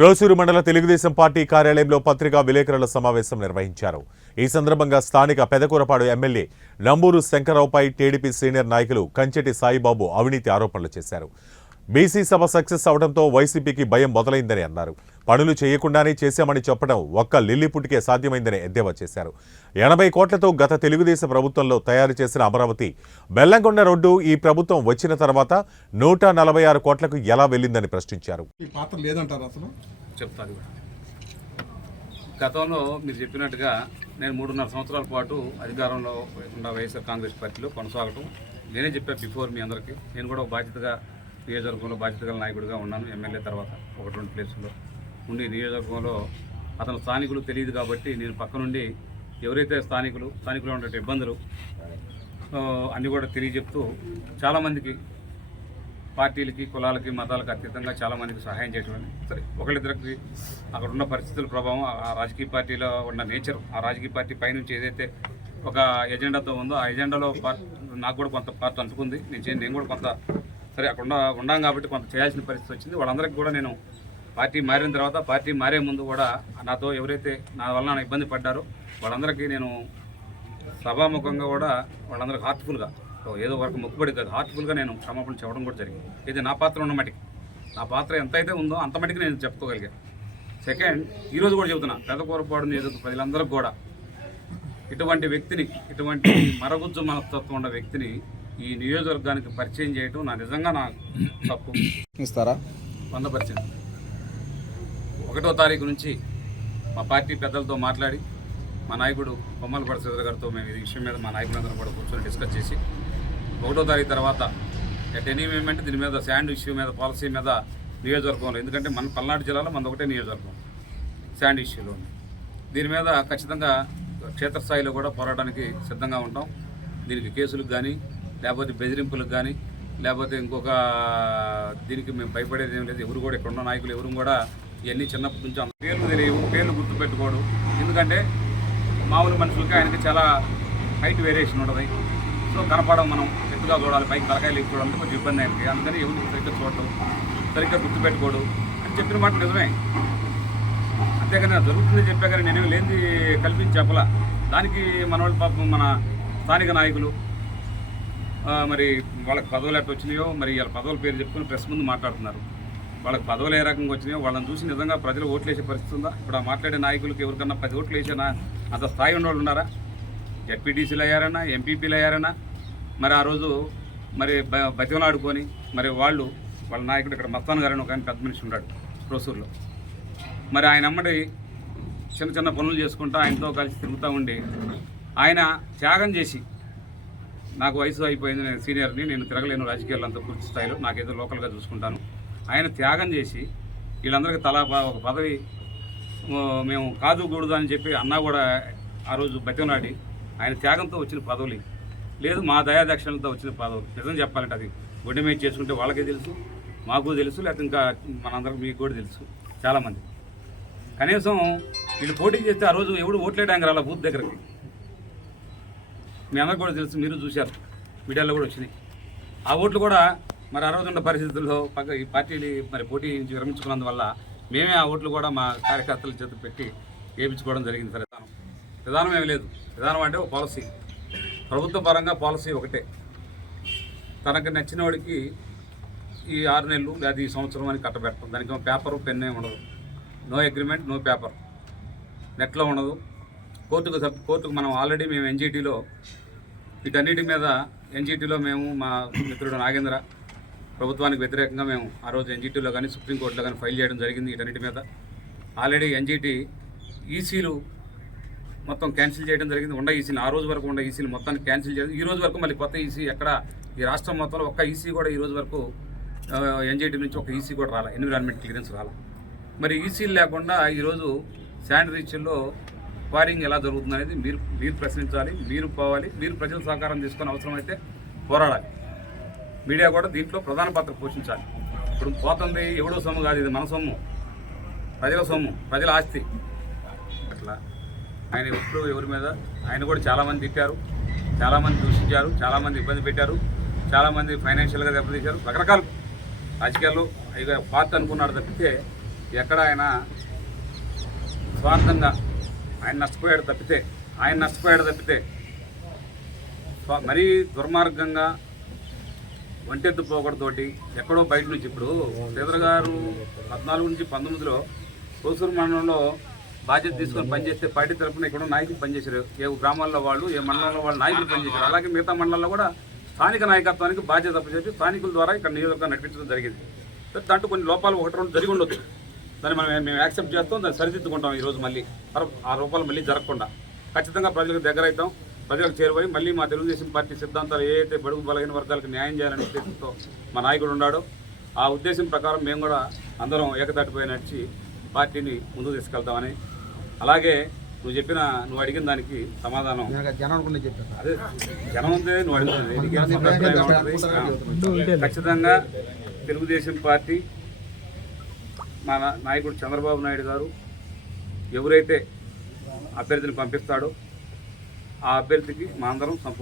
క్రోసూరు మండల తెలుగుదేశం పార్టీ కార్యాలయంలో పత్రికా విలేకరుల సమావేశం నిర్వహించారు. ఈ సందర్భంగా స్థానిక పెదకూరపాడు ఎమ్మెల్యే నంబూరు శంకరరావుపై టీడీపీ సీనియర్ నాయకులు కంచెటి సాయిబాబు అవినీతి ఆరోపణలు చేశారు. బీసీ సభ సక్సెస్ అవడంతో వైసీపీకి భయం మొదలైందని అన్నారు. పనులు చేయకుండానే చేశామని చెప్పడం ఒక్క లిల్లిపుట్టికే సాధ్యమైందని ఎద్దేవా చేశారు. ఎనభై కోట్లతో గత తెలుగుదేశం ప్రభుత్వంలో తయారు చేసిన అమరావతి బెల్లంకొండ రోడ్డు ఈ ప్రభుత్వం వచ్చిన తర్వాత నూట నలభై ఆరు కోట్లకు ఎలా వెళ్ళిందని ప్రశ్నించారు. గతంలో మీరు చెప్పినట్టుగా నేను మూడున్నర సంవత్సరాల పాటు అధికారంలో ఉన్న వైఎస్ఆర్ కాంగ్రెస్ పార్టీలో కొనసాగటం. నేనే చెప్పాను బిఫోర్ మీ అందరికీ. నేను కూడా బాధ్యతగా నియోజకవర్గంలో బాధ్యత గల నాయకుడిగా ఉన్నాను. ఎమ్మెల్యే తర్వాత ఒకటి రెండు ప్లేసుల్లో ఉండి నియోజకవర్గంలో అతను స్థానికులు తెలియదు కాబట్టి నేను పక్క నుండి ఎవరైతే స్థానికులు స్థానికులు ఉండే ఇబ్బందులు అన్నీ కూడా తెలియజెప్తూ చాలామందికి పార్టీలకి కులాలకి మతాలకు అతీతంగా చాలామందికి సహాయం చేయడం సరే ఒకళ్ళిద్దరికి అక్కడ ఉన్న పరిస్థితుల ప్రభావం ఆ- రాజకీయ పార్టీలో ఉన్న నేచర్ ఆ రాజకీయ పార్టీ పైనుంచి ఏదైతే ఒక ఎజెండాతో ఉందో ఆ ఎజెండాలో పార్ట్ నాకు కూడా కొంత పార్ట్ అంటుకుంది నేను నేను కూడా కొంత సరే అక్కడ ఉండాం ఉన్నాం కాబట్టి కొంత చేయాల్సిన పరిస్థితి వచ్చింది. వాళ్ళందరికీ కూడా నేను పార్టీ మారిన తర్వాత పార్టీ మారే ముందు కూడా నాతో ఎవరైతే నా వల్ల ఇబ్బంది పడ్డారో వాళ్ళందరికీ నేను సభాముఖంగా కూడా వాళ్ళందరికీ హార్ట్ఫుల్గా ఏదో వరకు మొక్కుబడి కాదు హార్ట్ఫుల్గా నేను క్షమాపణ చెప్పడం కూడా జరిగింది. ఇది నా పాత్ర ఉన్న మటుకి నా పాత్ర ఎంతైతే ఉందో అంత మటుకు నేను చెప్పుకోగలిగాను. సెకండ్ ఈరోజు కూడా చెబుతున్నా పెదకూరపాడు నియోజక ప్రజలందరికీ కూడా ఇటువంటి వ్యక్తిని ఇటువంటి మరగుజ్జు మనస్తత్వం ఉన్న వ్యక్తిని ఈ నియోజకవర్గానికి పరిచయం చేయటం నా నిజంగా నా తప్పు. ఇస్తారా? వంద పర్సెంట్. ఒకటో తారీఖు నుంచి మా పార్టీ పెద్దలతో మాట్లాడి మా నాయకుడు బొమ్మలపడి శ్రీధర్ గారితో మేము ఈ విషయం మీద మా నాయకులందరం కూడా కూర్చొని డిస్కస్ చేసి ఒకటో తారీఖు తర్వాత ఎట్ ఎనీ మూమెంట్ దీని మీద శాండ్ ఇష్యూ మీద పాలసీ మీద నియోజకవర్గంలో ఎందుకంటే మన పల్నాడు జిల్లాలో మన ఒకటే నియోజకవర్గం శాండ్ ఇష్యూలో. దీని మీద ఖచ్చితంగా క్షేత్రస్థాయిలో కూడా పోరాటానికి సిద్ధంగా ఉంటాం. దీనికి కేసులకు కానీ లేకపోతే బెదిరింపులకు కానీ లేకపోతే ఇంకొక దీనికి మేము భయపడేది ఏం లేదు. ఎవరు కూడా ఇక్కడ ఉన్న నాయకులు ఎవరు కూడా ఇవన్నీ చిన్నప్పటి నుంచి అంత పేర్లు తెలియవు పేర్లు గుర్తుపెట్టుకోడు ఎందుకంటే మామూలు మనుషులకి ఆయనకి చాలా హైట్ వేరియేషన్ ఉంటుంది. సో కనపడం మనం ఎత్తుగా చూడాలి పైకి తలకాయలు ఎక్కువ కొంచెం ఇబ్బంది ఆయనకి. అందుకని ఎవరిని సరిగ్గా చూడటం సరిగ్గా గుర్తుపెట్టుకోడు అని చెప్పిన మాట నిజమే. అంతేగాని జరుగుతుంది చెప్పా కానీ నేను లేనిది కల్పించి చెప్పలా. దానికి మన వాళ్ళు పాపం మన స్థానిక నాయకులు మరి వాళ్ళకి పదవులు ఎట్లా వచ్చినాయో మరి వాళ్ళ పదవుల పేరు చెప్పుకొని ప్రెస్ ముందు మాట్లాడుతున్నారు. వాళ్ళకి పదవులు ఏ రకంగా వచ్చినాయో వాళ్ళని చూసి నిజంగా ప్రజలు ఓట్లు వేసే పరిస్థితి ఉందా? ఇప్పుడు ఆ మాట్లాడే నాయకులకు ఎవరికన్నా పది ఓట్లు వేసేనా? అంత స్థాయి ఉన్నవాళ్ళు ఉన్నారా? జడ్పీటీసీలు అయ్యారన్నా ఎంపీపీలు అయ్యారైనా మరి ఆ రోజు మరి బ- బతిమలాడుకొని మరి వాళ్ళు వాళ్ళ నాయకుడు ఇక్కడ మస్తాన్ గారు అని ఒక ఆయన పెద్ద మనిషి ఉన్నాడు రోసూర్లో. మరి ఆయన అమ్మడి చిన్న చిన్న పనులు చేసుకుంటా ఆయనతో కలిసి తిరుగుతూ ఉండి ఆయన త్యాగం చేసి నాకు వయసు అయిపోయింది నేను సీనియర్ని నేను తిరగలేను రాజకీయాల్లో అంత పూర్తి స్థాయిలో నాకేదో లోకల్గా చూసుకుంటాను. ఆయన త్యాగం చేసి వీళ్ళందరికీ తలా ప- ఒక పదవి మేము కాదు కూడదు అని చెప్పి అన్నా కూడా ఆ రోజు బతిమలాడి ఆయన త్యాగంతో వచ్చిన పదవులు లేదు మా దయాదక్షిణలతో వచ్చిన పదవులు. నిజం చెప్పాలంటే అది గుడ్డ మీద చేసుకుంటే వాళ్ళకే తెలుసు మాకు తెలుసు లేకపోతే ఇంకా మనందరికి మీకు కూడా తెలుసు చాలామంది కనీసం వీళ్ళు పోటీ చేస్తే ఆ రోజు ఎవడు ఓట్లేయడానికి రాలా బూత్ దగ్గరికి? మీ అందరికి కూడా తెలుసు మీరు చూశారు. మీడియాలో కూడా వచ్చినాయి. ఆ ఓట్లు కూడా మరి ఆ ఉన్న పరిస్థితుల్లో పక్క ఈ పార్టీలు మరి పోటీ నుంచి విరమించుకున్నందువల్ల మేమే ఆ ఓట్లు కూడా మా కార్యకర్తల చేత పెట్టి వేయించుకోవడం జరిగింది సార్ విధానం విధానం ఏమి లేదు. విధానం అంటే ఒక పాలసీ. ప్రభుత్వ పరంగా పాలసీ ఒకటే. తనకు నచ్చిన వాడికి ఈ ఆరు నెలలు లేదా ఈ సంవత్సరం అని కట్టబెట్టడం. దానికి పేపర్ పేపరు పెన్ ఉండదు. No agreement no paper. నెట్లో ఉండదు. కోర్టుకు కోర్టుకు మనం ఆల్రెడీ మేము ఎన్జీటీలో వీటన్నిటి మీద ఎన్జీటీలో మేము మా మిత్రుడు నాగేంద్ర ప్రభుత్వానికి వ్యతిరేకంగా మేము ఆ రోజు ఎన్జిటిలో కానీ సుప్రీంకోర్టులో కానీ ఫైల్ చేయడం జరిగింది వీటన్నిటి మీద. ఆల్రెడీ ఎన్జీటీ ఈసీలు మొత్తం క్యాన్సిల్ చేయడం జరిగింది. ఉండ ఈసీని ఆ రోజు వరకు ఉండ ఈసీలు మొత్తాన్ని క్యాన్సిల్ చేయడం. ఈ రోజు వరకు మళ్ళీ కొత్త ఈసీ ఎక్కడ ఈ రాష్ట్రం మొత్తంలో ఒక్క ఈసీ కూడా ఈ రోజు వరకు ఎన్జీటీ నుంచి ఒక ఈసీ కూడా రాలే ఎన్విరాన్మెంట్ క్లియరెన్స్ రాలే. మరి ఈసీలు లేకుండా ఈరోజు శాండ్ క్వారింగ్ ఎలా జరుగుతుంది అనేది మీరు మీరు ప్రశ్నించాలి మీరు పోవాలి మీరు ప్రజల సహకారం తీసుకొని అవసరమైతే పోరాడాలి. మీడియా కూడా దీంట్లో ప్రధాన పాత్ర పోషించాలి. ఇప్పుడు పోతుంది ఎవడో సొమ్ము కాదు ఇది మన సొమ్ము ప్రజల సొమ్ము ప్రజల ఆస్తి. అట్లా. ఆయన ఎప్పుడు ఎవరి మీద ఆయన కూడా చాలామంది తిట్టారు చాలామంది దూషించారు చాలామంది ఇబ్బంది పెట్టారు చాలామంది ఫైనాన్షియల్గా దెబ్బతీశారు రకరకాలు రాజకీయాలు ఇక పార్ట్ అనుకున్నాడు తప్పితే ఎక్కడ ఆయన స్వార్థంగా ఆయన నష్టపోయాడు తప్పితే ఆయన నష్టపోయాడు తప్పితే మరీ దుర్మార్గంగా ఒంటెత్తు పోకడతోటి ఎక్కడో బయట నుంచి ఇప్పుడు శ్రీధర్ గారు పద్నాలుగు నుంచి పంతొమ్మిదిలో కోసూరు మండలంలో బాధ్యత తీసుకొని పనిచేస్తే పార్టీ తరఫున ఇక్కడ నాయకులు పనిచేశారు. ఏ గ్రామాల్లో వాళ్ళు ఏ మండలంలో వాళ్ళు నాయకులు పనిచేశారు. అలాగే మిగతా మండలాల్లో కూడా స్థానిక నాయకత్వానికి బాధ్యత అప్పచెప్పి స్థానికుల ద్వారా ఇక్కడ నియోజకవర్గం నడిపించడం జరిగింది. దాంట్లో కొన్ని లోపాలు ఒకటి రెండు జరిగి ఉండొచ్చు. దాన్ని మనం మేము యాక్సెప్ట్ చేస్తాం దాన్ని సరిదిద్దుకుంటాం ఈరోజు మళ్ళీ. ఆ రూపాయలు మళ్ళీ జరగకుండా. ఖచ్చితంగా ప్రజలకు దగ్గర అవుతాం ప్రజలకు చేరువై మళ్ళీ మా తెలుగుదేశం పార్టీ సిద్ధాంతాలు ఏ అయితే బడుగు బలహీన వర్గాలకు న్యాయం చేయాలనే ఉద్దేశంతో మా నాయకుడు ఉన్నాడో ఆ ఉద్దేశం ప్రకారం మేము కూడా అందరం ఏకతాటిపై నడిచి పార్టీని ముందుకు తీసుకెళ్తామని. అలాగే నువ్వు చెప్పిన నువ్వు అడిగిన దానికి సమాధానం. అదే జనం ఉందే నువ్వు అడుగుతుంది? ఖచ్చితంగా తెలుగుదేశం పార్టీ మా నా- నాయకుడు చంద్రబాబు నాయుడు గారు ఎవరైతే అభ్యర్థిని పంపిస్తాడో ఆ అభ్యర్థికి మా అందరం